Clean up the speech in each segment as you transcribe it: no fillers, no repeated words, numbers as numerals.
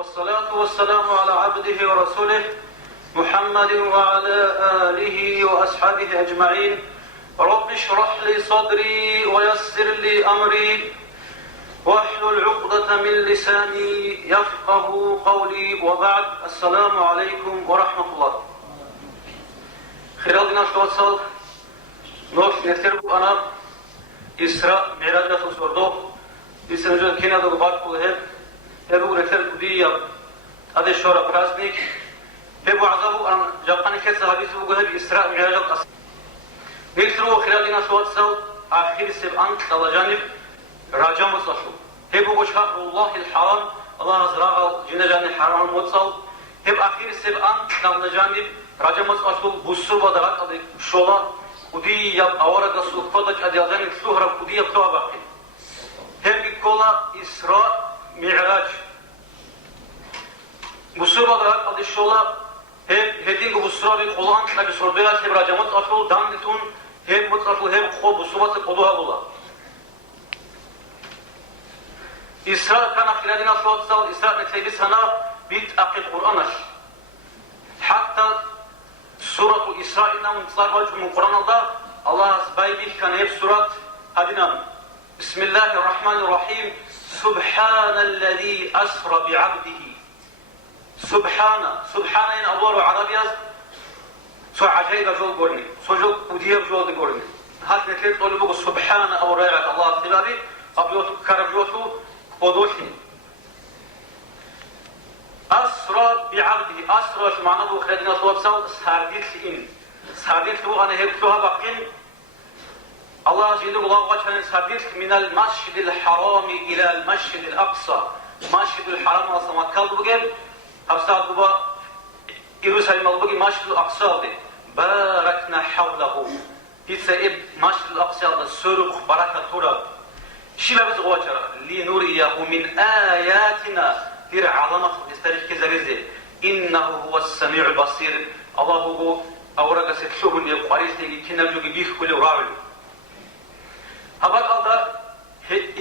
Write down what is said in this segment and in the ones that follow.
والصلاة والسلام على عبده ورسوله محمد وعلى آله وأصحابه أجمعين. رب اشرح لي صدري ويسر لي أمري واحلل عقدة من لساني يفقه قولي وبعد. السلام عليكم ورحمة الله. خلال نشاط نوش نترب أنا إسراء معراج تصوردو إسراء كنا دوبار كله هبو رتر كودية هذا شورا براسنيك هبو عذابو أن جاقاني كتسا حديث بقول إسراء معراج القصر نيترو خلال نشاط آخر سبعان على جانب راجع مصلحو هبو شهر الله الحرام الله أزرع جنجان الحرام متصل هب آخر سبعان على جانب راجع مصلحو بوسر ودرات على شولا كودية أورا قصو فضج أديازان الشهرة كودية بتوع باقي هم بيقولا إسراء معراج بوسر ودرات على شولا هم هدين بوسر بيقولان نبي سربيرات هم راجع مصلحو دام نتون هم مصلحو هم خو بوسرات قدوها بولا إسراء كان خلالنا صوت صوت إسراء نتيجة سنة بيت أقل قرآنش حتى سورة إسراء إنهم صار وجه من قرآن الله سبايبه كان يب سورة هدنا بسم الله الرحمن الرحيم سبحان الذي أسرى بعبده سبحان إن أبوار عربية سو عجيبة جول قرني سو جو وديب جول قرني هات نتلت قولوا سبحان أو رائعة الله سبابي أبيوتو كربيوتو قدوشي أسرى بعبده أسرى شو معناه بو خلادنا صواب سو سهرديت هو أنا هبتوها بقين الله جل وعلا سهرديت من المسجد الحرام إلى المسجد الأقصى مسجد الحرام أصلا مكة بقين أبصار بوا يروساليم بقين مسجد الأقصى باركنا حوله يتسيب مسجد الأقصى السرق بركة تراب شيء بس غوجرة لنريه من آياتنا دير علامة استريح كزريزة إنه هو السميع البصير الله هو أورق ستشوفن يقاريس تيجي كنا بجوجي بيخ كل راعي هبار الله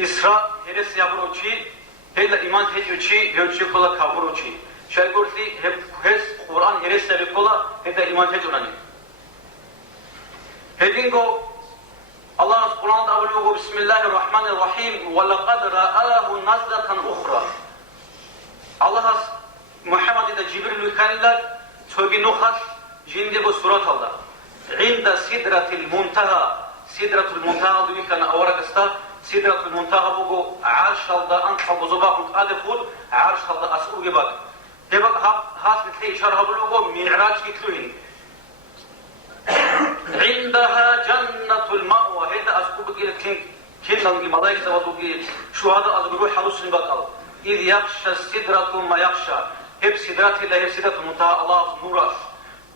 إسراء هرس يابروشي هلا إيمان هتيوشي هتيوشي كلا كابروشي شايف قرتي هرس قرآن هرس يبكلا هذا إيمان هتجونني هدينكو الله سبحانه وتعالى بسم الله الرحمن الرحيم ولقد رآه نزلة أخرى الله محمد إذا جبريل كان لك توجي نخش جندي بسورة الله عند سدرة المنتهى ذي كان أورق استا سدرة المنتهى بقو عرش الله أنت حبزباق أدخل عرش الله أسوق بق تبق هاس مثلي إشارة بلوغو معراج كتلوين عندها جنة المأوى هذا أسوق إلى كنا الملائكة وذوقي شهداء أذكروا حلوس بقال إذ يخشى السدرة ما يخشى هب سدرة الله هب سدرة المنتهى الله نورش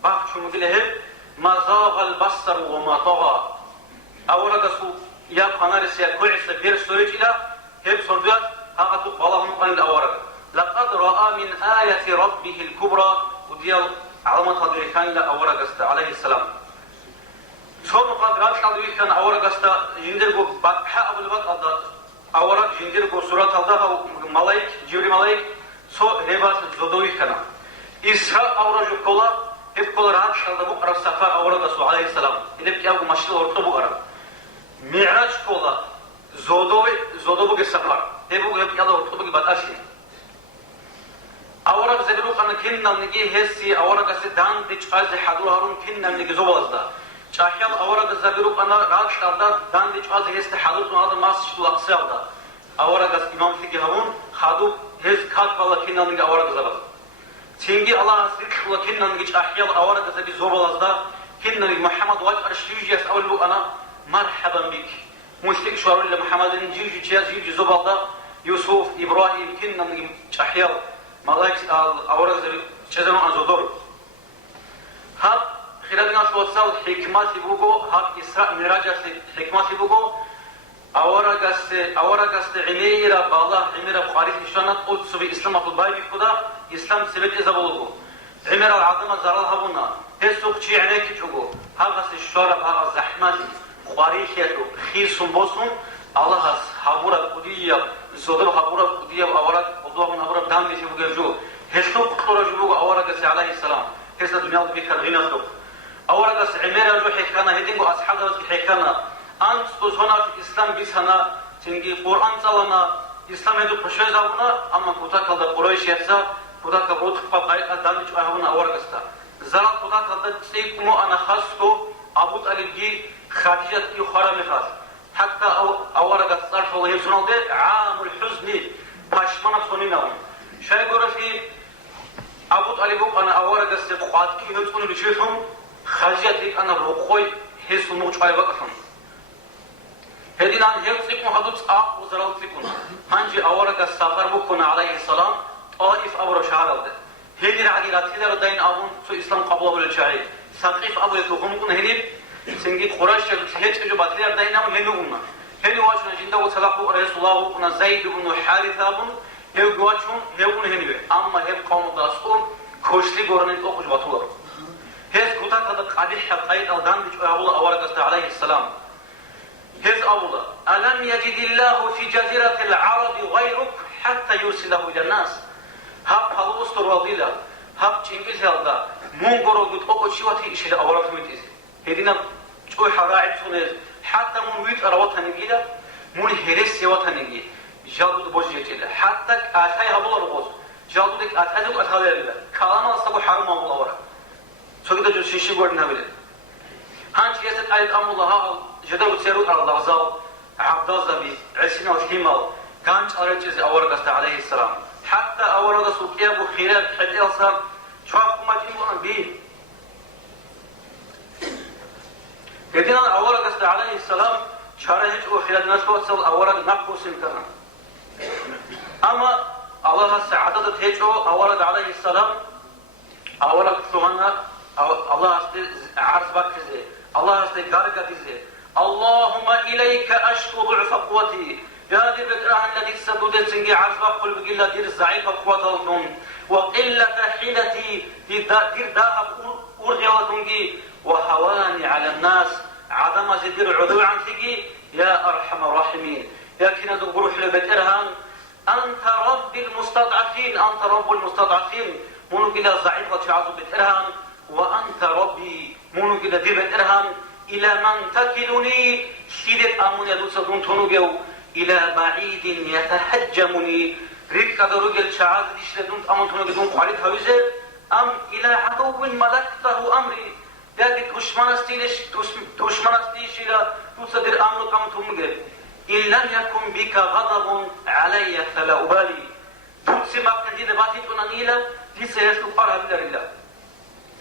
بخشوا مقله ما زاغ البصر وما طغى أولا قصو يا قنارس يا كويس بير سوريج إلى هب سردات هاقتو بالله مقال الأورق لقد رأى من آية ربه الكبرى وديال علامة هذه كان لأورق است عليه السلام ثم قد رأت هذه كان أورق است يندرقوا بحق أبو البط أورق يندرقوا سورة الله ملاك جبريل ملاك سو هبات زودوي كنا إسراء أورج كلا هب كلا رات هذا بقرة سفر أورج رسول عليه السلام إذا بيجاو مشي أورج بقرة معراج كلا زودو بقى هب يلا أورج بقى بتأشي أورج زبلو كنا كنا نجي هسي أورج سدان ديش أز حدو هارون كنا نجي زوالزدا شاحيل أورج زبلو كنا رات هذا دان ديش أز هست حدو هذا ماسش تلاقسي هذا أورج إمام فيك هون خادو هز كات بالله كنا نجي أورج زبل تيجي الله سيك الله كنا نجي أحيال أورج زبي زوالزدا كنا محمد واج أرشيجيس أقول له أنا مرحبا بك مشتاق شعور لمحمد نجي جي زوالزدا يوسف إبراهيم كنا نجي أحيال ملاك أورج زبي شزنا أزودور هاد خلالنا شو تصل حكمات يبوجو هاد إسراء مراجع حكمات يبوجو أورج عميرة بالله عميرة خارج نشانات قدس بإسلام أبو باي بكذا إسلام سبب إذا بلغو عميرة العظمة زرالها بنا هسوق شيء عليك تجو هذا الشرب هذا الزحمة خارج يتو خيس بوسون الله هابورا قدية زودو هابورا قدية أورج قدوة من هابورا دام بيجو هسه دنيا بيكال غيناتو أورقس عمير روحي كان هدينغو أصحاب روحي كان أنت تزهنا في الإسلام بيسهنا تنجي قرآن صلنا إسلام هدو بشوي زابنا أما كوتاك هذا قريش يفسا كوتاك بروت خفاق دامج أهونا أورقستا زرا كوتاك هذا تسيكمو أنا خاصكو أبو طالب جي خديجة يخرى مخاص حتى أورقس صار الله يسون ده عام الحزن باشمنا صنيناهم شاي قرشي أبو طالب أنا أورقس قاد كي هتكون لشيفهم خديجة أنا روقوي هسه موج على وقتهم هدين عن هيك محدود أق وزرال تكون هنجي أورك السفر بكون عليه السلام طائف أبو شهر ده هدين عقيلات هدر دين أبون سو إسلام قبله بالشعي سقيف أبو يتوهم كون هني سنجي قريش هيك جو بدلير دين أبون هنوما هني واشنا جندا وسلاقو رسول الله كون زيد بن حارثة بن هيك واشون هيكون هني أما هيك قوم داسون كوشلي قرنين أخش بطولر هيك كوتا هذا قادح قيد أو دام بيجوا أبوه أورك عليه السلام هز أولا ألم يجد الله في جزيرة العرب غيرك حتى يرسله إلى الناس هب هلوستر وضيلا هب تشينجيز هذا مونغورو قد أقول شواتي إيش إلى أورك ميتيز هدينا تقول حراعي سونيز حتى من ويت أروتها نجيلا من هرس يوتها نجي جالود بوجي جيلا حتى أتاي هبولا ربوز جالودك أتاي أتاي كلام أصلا حرام أبولا أورك سوكيدا جو شيشي قولنا بله هانش يسد آيات أم الله جدو تسيرو على الغزال عبدالزبي عسينا وثيمال كانش أرجز أورغست عليه السلام حتى أورغس وكيابو خيرات حتى أصلا شوافكم ما تيمون بيه يدينا أورغست عليه السلام شارهج وخيرات ناس وصل أورغ نقو سنكرنا أما الله سعادة تهجو أورغ عليه السلام أورغ ثوانا الله عرض بكزي الله قارقتزي اللهم إليك أشكو ضعف قوتي يا دي بكره الذي سدودت سنجي عرض بقل بقلة دير ضعيف قوتهم وقلة حيلتي دير داها أرغيوتنجي وهواني على الناس عدم زدير عدو عن ثقي يا أرحم الراحمين يا كنا بروح لبترهان أنت رب المستضعفين أنت رب المستضعفين منو قلة ضعيفة شعزو بترهان وأنت ربي منو قلة دي بترهان إلى من تكلني شدت أمون يدوس دون تنوجو إلى بعيد يتهجمني ريك كدروجل شعاز ديش دون أمون تنوجو دون قارئ هوزر أم إلى عدو ملكته أمري ذلك دشمن استيش إلى تصدر أمر كم تمجر إن لم يكن بك غضب علي فلا أبالي تقسم أبتدي دباتي تنانيلا دي سيسلو قرها بالله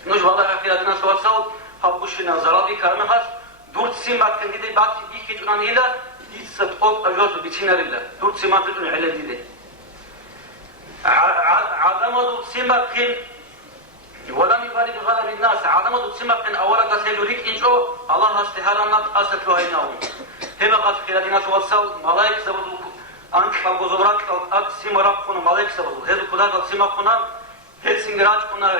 نوش والله في هذا الناس وصل حبوشنا زرابي كرمخاش دورت سيمات كان دي باتي دي كتنان إلى دي ستقوط أجوز بيتشينار الله دورت سيمات كتن على دي عدم دورت سيمات كن ولم يبالي بغلب الناس عدم دورت سيمات كن أولا قسيلو ريك إنشو الله استهارنا أسفلو هيناهم هما قد في هذا الناس وصل ملايك سبضو أنت فبوزورات أقسم ربكم ملايك سبضو هذا كذا قسم كنا هالسنجراج كنا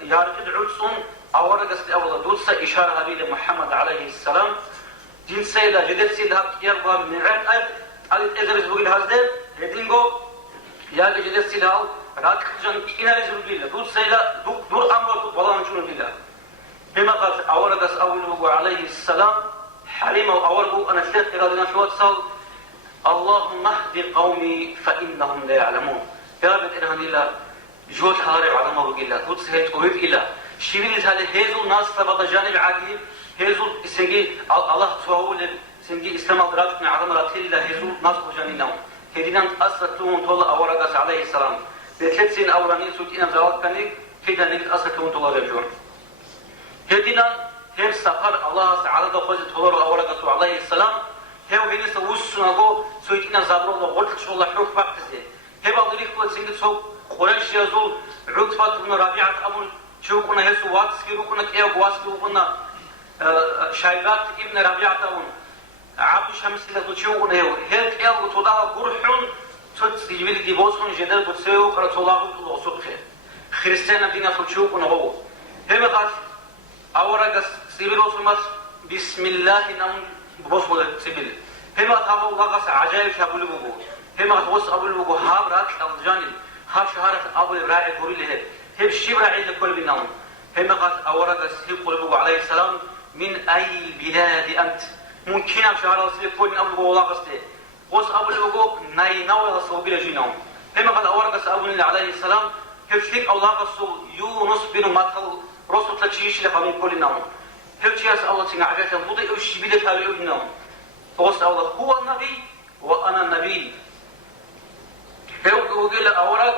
ياركد عدسون أورا قصدي أولا دوسة إشارة هذه محمد عليه السلام دين سيدا جدد سيدا يرضى من عد قالت إذا بقول هذا هدينغو يا جدد سيدا رات خجان إنا يزرق الله دور سيدا دور أمر والله نشون الله بما قال أورا قص أوله عليه السلام حليم أورا أنا شيخ إرادنا شو أتصل اللهم اهد قومي فإنهم لا يعلمون يا بنت إرهان الله جوت هارب على ما بقول الله دوت سهيت أريد إله شيبين هذا هذو الناس ثبت جانب عادي هذو سنجي الله سواه سنجي إسلام أدراك من عدم راتي الله هذو ناس بجانبهم هدينا أسرتهم طول أورقس عليه السلام بثلاث سنين أولاني سوتينا زوال كني كده نجد أسرتهم طول رجون هدينا هم سفر الله تعالى دخل طول أورقس عليه السلام هم هني سوسنا جو سوتينا زابرو وقلت شو الله حروف بقتزه هم أقولي كل سنجي سو قريش يزول عطفة بن ربيعة أبو شو كنا هسه واتسكي كنا كيا واسكي كنا شايبات ابن ربيعة أبو عبد الشمس اللي تشوف كنا هل كيا وتودا قرحون تسيبيل ديبوسون جدال بتسوي كرا طلعوا طلعوا سبخة خريستيان دينا تشوف كنا هو هم قال أورا سيبيلو سماس بسم الله نام بوس ولا سيبيل هم قال الله قص عجائب شابول بوجو هم قال بوس أبول بوجو هاب رات الجانب هاب شهرة أبو إبراهيم قولي له هب شيب راعي لكل بينهم هم قال أورد سيقول عليه السلام من أي بلاد أنت ممكن أشهر رسول كل من أبو الله قصده وس أبو الوجو نايناو رسول بلا جنون هم قال أورد سأبو عليه السلام هفشيك الله قصو يونس بن مطل رسول تشيش لقوم كل نوم هفشيس الله تنعجته بودي أشبيل تابع النوم وس الله هو النبي وأنا النبي هو قال أورد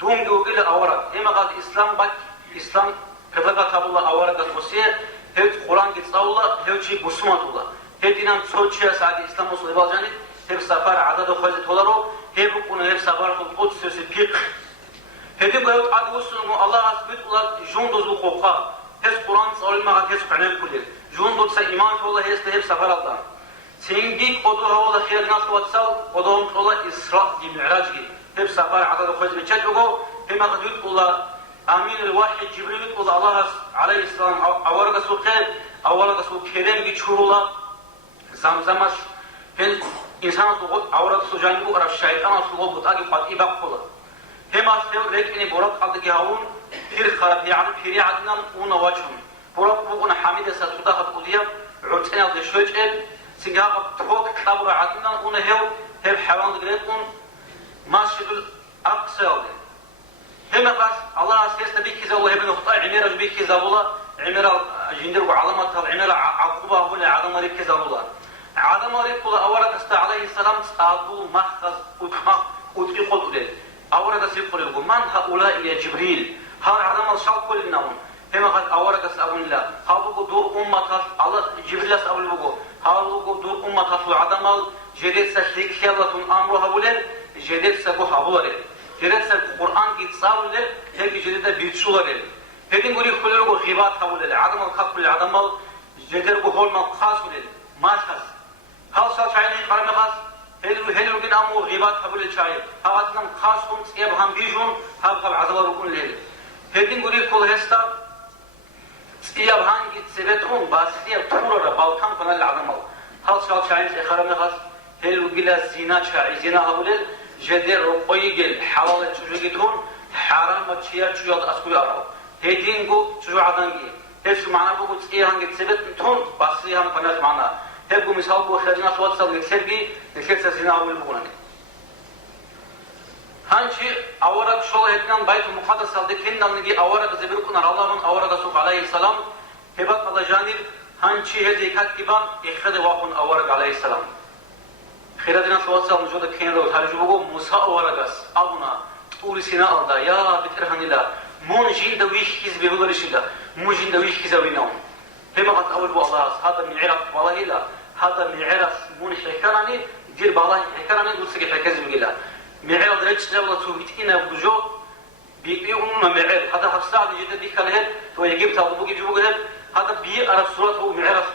دوم قال أورد هم قال إسلام بك إسلام كذا تابولا أورد الوسيء هيت قرآن كتابولا هيت شيء بسماتولا هيت إنام صوتشيا سعد إسلام وصل بالجانب هيت سفر عدد خالد تولارو هيت بكون هيت سفر خود سيسبيك هيت بقول عدد وصل الله عزبيت ولا جندوز وقوقا هيت قرآن صار ما هيت سبحانه كله جندوز سإيمان والله هيت سفر الله سينجيك قدوها والله خير ناس واتسال قدوهم والله إسراء المعراج هيت سفر عدد خالد بتشجعه هم قدوت والله أمين الواحد جبريل يقول الله عليه السلام أورد سوقه أورد سوق كلام بيشورلا زمزمش هن إنسان سوق أورد سوجاني بو أرف شيطان سوق بتاعي قد يبقى هم أصل ريك إني برد قد جهون في خراب يعني في عدنا ونواجهم برد بقول حميد ساتودا هتقوليه عدنا دشوج سنجاب توك كتاب عدنا ونهيو هم حيوان دقيقون ماشي الأقصى هم قاس الله أسكت بيك زوله ابن خطأ عمير بيك زوله عمير جندر وعلامات عمير عقوبة ولا عدم ريك زوله عدم ريك ولا أورد است عليه السلام سألوا مخز وتخمخ وتقول له أورد سيقول له من هؤلاء يا جبريل هذا عدم الشاق كل النوم هم قال أورد سأقول الله هذا دور أمة الله جبريل سأقول له هذا دور أمة عدم جديد سحيك خيرة أمرها ولا جديد سبوها ولا جديد القرآن يتصاول له هيك جديد بيتشول له هذين قولي خلوا غيبات حول له عدم الخاص كل عدم جديد هول ما خاص له ما خاص هل صار شيء قرن خاص هل يمكن أمو غيبات حول الشيء هذا خاص هم يبهم بيجون هذا عدم ركون له هذين قولي كل هستا يبهم يتسبتهم بس يطوروا بالكم كنا العدم هل صار شيء قرن خاص هل يقول زنا شيء زنا حول جدير رقيق حلال تجوجتون حرام متشيا تجود أسكول أراو هيدينغو تجو عدنجي هيش معنا بقول إيه هنگ تثبت تون بس إيه هم فناش معنا هبقو مثال بقول خلينا صوت صل نكسرجي نكسر سزينا أول بقولنا هنشي أورد شغل هتنام بيت المقدس صدقين نمنجي أورد زبيركون الله من أورد سوق عليه السلام هبت على جانب هنشي هدي كاتبان إخذ واقون أورد عليه السلام خيراتنا سواسا موجودة كيندا وترجمه موسى أورجاس أبونا تقول سينا الله يا بترهن الله مون جين دويش كيز بيقول لشيلا مون جين دويش كيز وينهم هم قد أول بالله هذا من عرف والله لا هذا من عرف مون حكراني دير بالله حكراني قلت سكت حكز بيلا من عرف درجة جولا توبيتنا بجو بيقولون من عرف هذا حساد جدا بيكله تو يجيب تابوك يجيبه هذا بيعرف صورته هو من عرف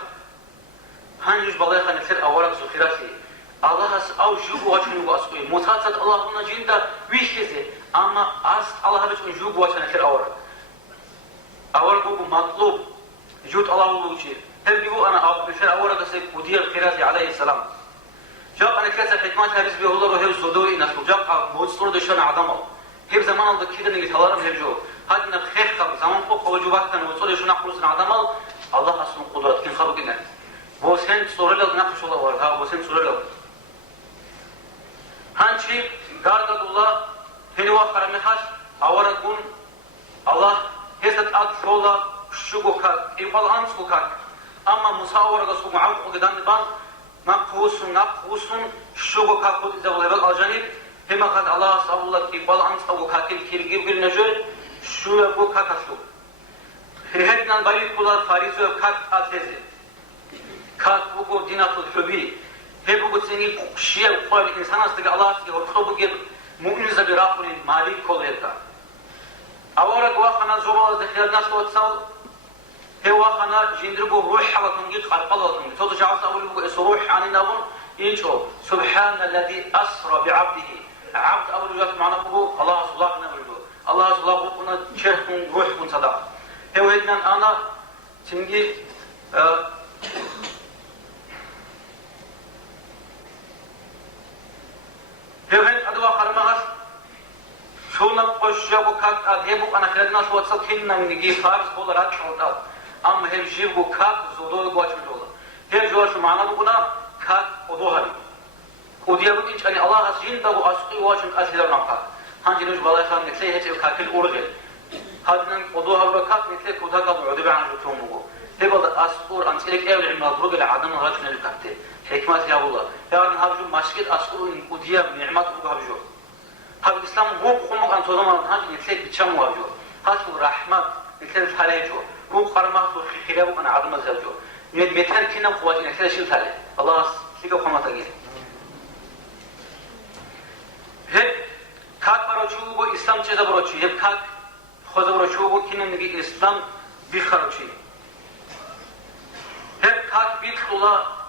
هنجوج بالله خلنا نصير أورج سخيراتي الله أو جوب واشون واسقي متعدد الله من جندا ويشكزه أما الله بيجون جوب واشون كثير أور بوجو مطلوب جود الله ولوجه هل بيقول أنا بشر أور بس ودير الخيرات عليه السلام جاب أنا كذا حكمات هذا بيه الله وهي صدوري ناس جاب موجود دشان عدمه هي زمان الله كذا نيجي تلارم هرجو هذا نخير خب زمان فوق وجوبات كان وصل شو نخلص عدمه الله أصلا قدرات كن خلقنا بوسين صور له نخش الله ورها بوسين صور له هنشي قارد الله هنوا خرمخاش أوركون الله هست أكثر شوكا إقبال أنس كوكا أما مساورة سوق معه قدام البان نقوس شوكا كود إذا ولبل الجانب هم قد الله سأل الله إقبال أنس كوكا كيرجي بالنجار شو كوكا كشلو هيهتنا البريد كلها فاريزو كات أتزه كات بوكو دينات الحبي هبوغ تسيني شيء قال الإنسان استجع الله استجع وتطبق مؤمن زبيراقل مالك كلها أورا قواخنا زوال دخل الناس وتصل هو خنا جندرجو روح على تنجيد خلق الله تنجيد صوت جعلت أول بقى روح عن النبون ينشو سبحان الذي أسرى بعبده عبد أول جات معنا بقول الله صلاة نبرده الله صلاة بقولنا شرح روح من صدق هو هنا أنا تنجيد هل أدوى خرمهاش شو نقول جوش جابو كات أديبو أنا خلدنا شو أتصل كنا نجي فارس بولا رات شوطات أم هل جيبو كات زودو بواش مجولا هل جوش معنا بقولنا كات أدوهري وديابو إنش أني الله هسجين دابو أسقي واشم أسهل نقطة هنجي نوش بالله خان نتلي هتي كاكل أورغل هادنا أدوهر كات نتلي كودا كاب عدبي عن جتومو هبل أسقور أنتلك أول عمل برجل عدم راجنا الكاتة حكمة يا الله يعني هابجو مشكل أسقور إن ودياب نعمة هابجو هذا الإسلام هو قوم أن تضمن هذا نتلي بتشام واجو هذا رحمة نتلي الحلاجو هو خرمات وخلاف أنا عدم الزوجو مثال كنا قواتنا نتلي شيل ثالث الله سيكو قوم تجيه هب كات بروشوا بو إسلام چیزا بروشی هب كات خود بروشوا بو كنا نجي إسلام بيخروشی هب كات بيخلا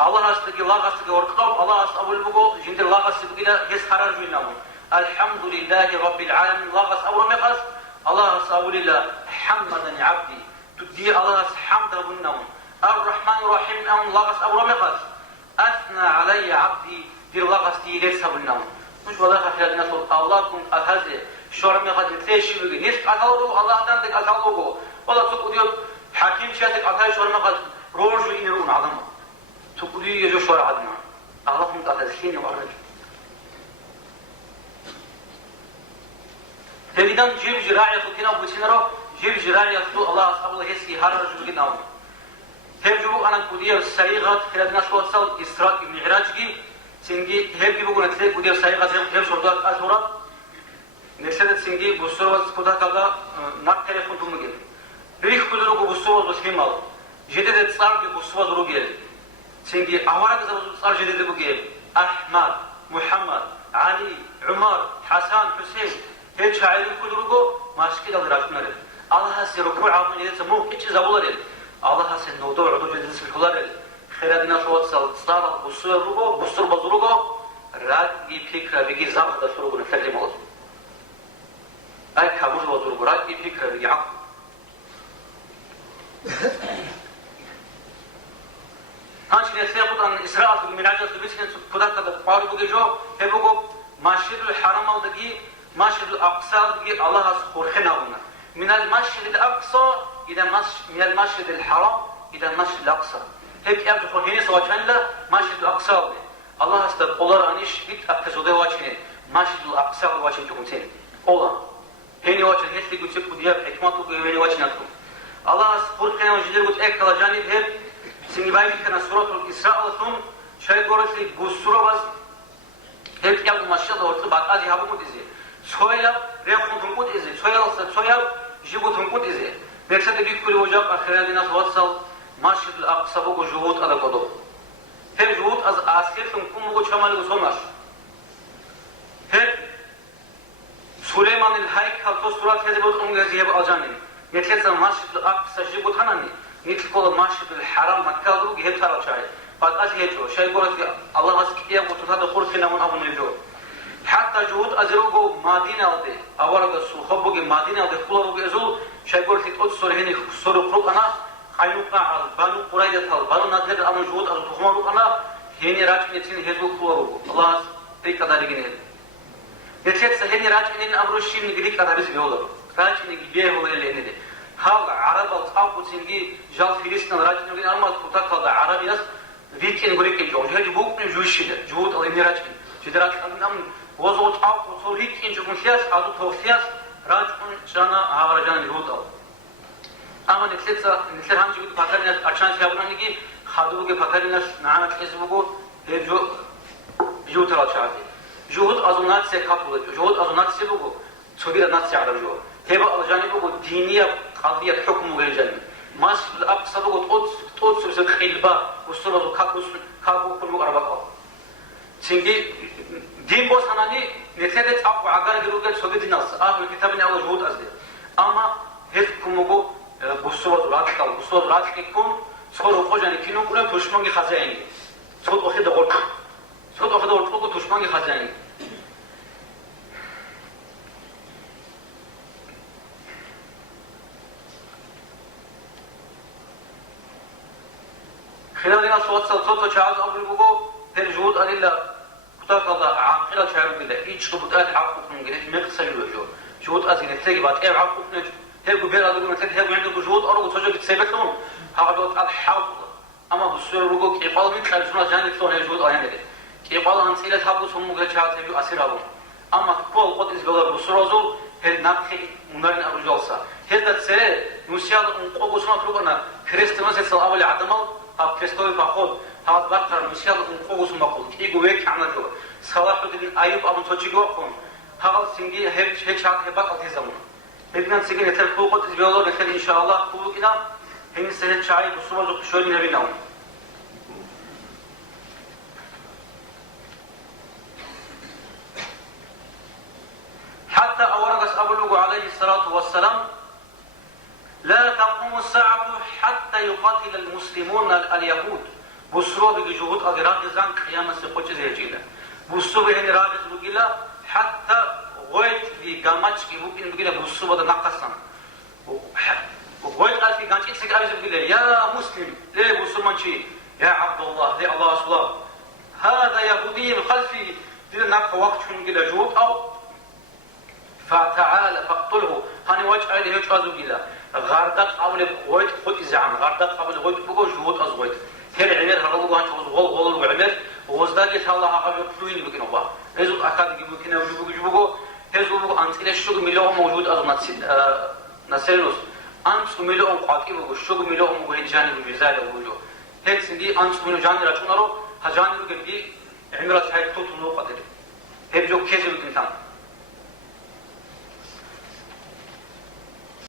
الله هستگی الله هستگی ورقتاب الله هست أول بقول جند الله هستگی لا يسخر جنامون الحمد لله رب العالمين الله هست أول مقص الله هست أول الله حمدا عبدي تدي الله هست حمد جنامون الرحمن الرحيم الله هست أول مقص أثنى علي عبدي دي الله هست يدرس جنامون مش والله خير الناس الله كن أهزه شرم يقعد يتلاشي بيجي نيش أتالو الله عندك أتالو والله تقولي حكيم شاتك أتالو شرم يقعد روج ينرون عظمه تقولي يجو شوار عدنا الله هم تأذكين وعرج تبيدان جيب جراعي خلقنا وبتشنرا جيب جراعي خلق الله أصحاب الله يسكي هذا رجل جناهم هب جبوا أنا كودية سريعات خلالنا شو أتصل إسراء المعراج جي سنجي هب جبوا قلنا تلي كودية سريعات هب شردات أزورات نسيت سنجي بوسروا كودا كذا نكتر خدوم جل بريخ كلنا بوسروا بس كمال جديد تصار بوسروا زرو جل سنجي أوراق زوج صار جديد بقول أحمد محمد علي عمر حسن حسين هيك شاعر كل رجو ماسك ده راشنا له الله هسه ركوع عظيم إذا سموه كذا زولا له الله هسه نودع عدو جديد سلكولا له خيرنا شو صار بصير رجو بصير بزرجو راد فكرة بيجي زاق ده سرجو نفكر موضوع أي كابوس بزرجو راد فكرة بيجي عقل هانش نسيبود أن إسرائيل في المناجة تبيسين كذا كذا قارب بيجو هبوجو مسجد الحرام الدقي مسجد الأقصى الدقي الله خورخنا هنا من المسجد الأقصى إلى من المسجد الحرام إلى المسجد الأقصى هيك أبدو خورخني سواء كان لا مسجد الأقصى الله استقبل أنيش بيت أبتزوده واجهين مسجد الأقصى واجهين تكون سين الله هني واجهين هسه قلت لكم دياب حكمته هني واجهينكم الله خورخنا وجدير قلت أكل جانب هب سنجباي كنا سورة الإسراء ثم شيء قرأت لي بوسورة بس هيك يوم ماشية دورت بعد أجي هابو مدزي سويا ريحون تنقود إزي سويا جيبو تنقود إزي بيكسد بيكل وجاب أخيرا الناس وصل ماشي الأقصى بوجو جهود على قدو هل جهود از أسير تنقوم بوجو شمال وصوناش هل سليمان الهيك هل سورة هذه بود أنجزيه بأجاني يتكلم ماشي الأقصى جيبو ثاني مثل كل ماشي بالحرام مكة دروج هي ترى شيء بعد أزهجوا شيء يقول الله أسكيه وتهذا خور فينا من أبو نجوا حتى جهود أزروجو مدينة أودي أورق السخبوجي مدينة أودي خلوا بيزول شيء يقول في قد صور هني صور خروج أنا خيوقنا على بنو قرية على بنو نادر أنا جهود على تخمروا أنا هني راجع نتين هزول خلوا الله تريك هذا رجينه نتيجة سهني راجع نين أمر الشيء نقديك هذا بس بيقوله راجع نجيبه هو اللي هني هذا عرب الصعب وتنجي جال فلسطين راجع نقول أنا ما كنت هذا عربي ناس فيكين يقول لك الجو هذا بوك من جوش شدة جهود الله إني راجع جدرات أمن وزوج صعب وصوريك إن جم سياس أو توسياس راجع جانا هاورجان جهود الله أما نتلت هم جود فكر الناس عشان سيابنا نجي خادوك فكر الناس نعم كيسبوكو هذا جهود راجع جهود أزمات سكابول جهود أزمات سبوكو صغير الناس يعرف جهود هبة الله جانبه دينية قضية حكم غير جانب ماس الأقصى بقول تود سوسة خلبة وصلوا كابو كل مقربة سنجي دين بوس هناني نتلت أبو عقار جروجل سوبي الناس الكتاب اللي أول جهود أزدي أما هيك كموجو بصور رات يكون صور خوجاني كينو كلهم تشمعي خزائني صوت أخذ أورك تشمعي خزائني خلال الناس وصل صوت شعب أبو البقو هالجهود أدلة خداقلا عاقلة شعروا كده إيش كبتات عقوقهم كده مقصد يوجو جهود أزين تلاقي بعد إيه عقوقنا هيبقوا بير أدرون تلاقي هيبقوا عندهم جهود أرو تجوا بتسبتهم هذا الحوض أما بالسور رجوع كيفال من خارجنا جانب ثون جهود أيام كده كيفال هنسيلة هابوس هم مجرد هيبقوا أسيرهم أما كل قط إزبال بالسور زول هل نقي منارن أرجالسا هل تسير نسيان قوسنا تروحنا كريستوس يصل أول عدمال هاب كريستوس باخود هذا بقر نسيان قوس مقول كي جويك عنا جو صلاح الدين أيوب أبو تجيبوا خون هذا سنجي هيك شاط هباك أتيزمون هبنا سنجي نتر قوة إزبالله نتر إن شاء الله قوة كنا هم سهل شاي بسوا لو شوي من هبناهم حتى أورد أبوه عليه الصلاة والسلام لا تقوم الساعة حتى يقاتل المسلمون اليهود بسرو بجهود أغراض زان قيامة سقوط زيجيلا بسرو بهن راجز بقيلا حتى غويت في قاماتش يبقين بقيلا بسرو بدا نقصا غويت قال في قاماتش إتسك أبيز بقيلا يا مسلم ليه بسرو منشي يا عبد الله ليه الله أصلاح هذا يهودي خلفي دي نقف وقت شون بقيلا جهود أو فتعال فاقتله هاني وجه عليه هيك أزوجيلا غاردق أول غويت خد إزعام غاردق أول غويت بقول جهود أزوجيت هل عمر هربوا عن شغل غول وعمر ووزداجت الله هقابل فلوين بكين الله هزود أكاد يجيبوا كنا وجبوا هزود أنت إلى الشغل مليون موجود أزمات نسيلوس أنت مليون قاكيب والشغل مليون موجود جانب بجزائر وجوه هل سندي أنت مليون جانب رجونارو هجانب جنبي عمرت هاي توت نو قدر هل جو كذب الإنسان